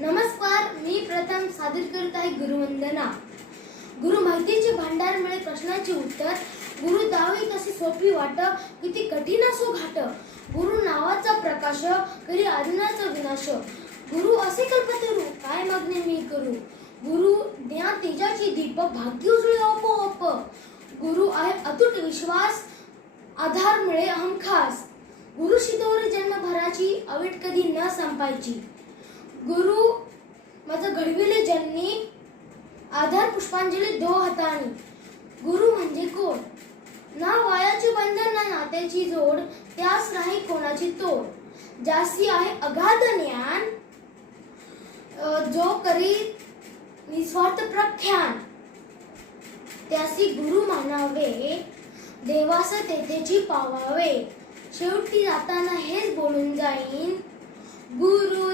नमस्कार, मी प्रथम सादर करत आहे गुरुवंदना. गुरु माहितीचे भांडार मिळे प्रश्नाचे उत्तर. गुरु दावी कशी सोपी वाट, किती कठीण असो घाट. गुरु नावाचा प्रकाश, करी अज्ञानाचा विनाश. गुरु असे कल्पतरू, काय मागणे मी करू. गुरु ज्ञान तेजाची दीप, भाग्य उजळे आपोआप. गुरु आहे अतूट विश्वास, आधार मिळे हमखास. गुरु शिदोरी जन्मभराची, अवीट कधी न संपायची. गुरु माझं घडविले जननी, आधार पुष्पांजली दो हातानी. गुरु म्हणजे कोण, ना वायाचे बंधन ना नात्याची जोड, त्यास नाही कोणाची तोड. ज्यासी आहे अगाध ज्ञान, जो करी निस्वार्थ प्रख्यान, त्यासी गुरु मानावे, देवास तेथेची पावावे. शेवटी जाताना हेच बोलून जाईन, गुरु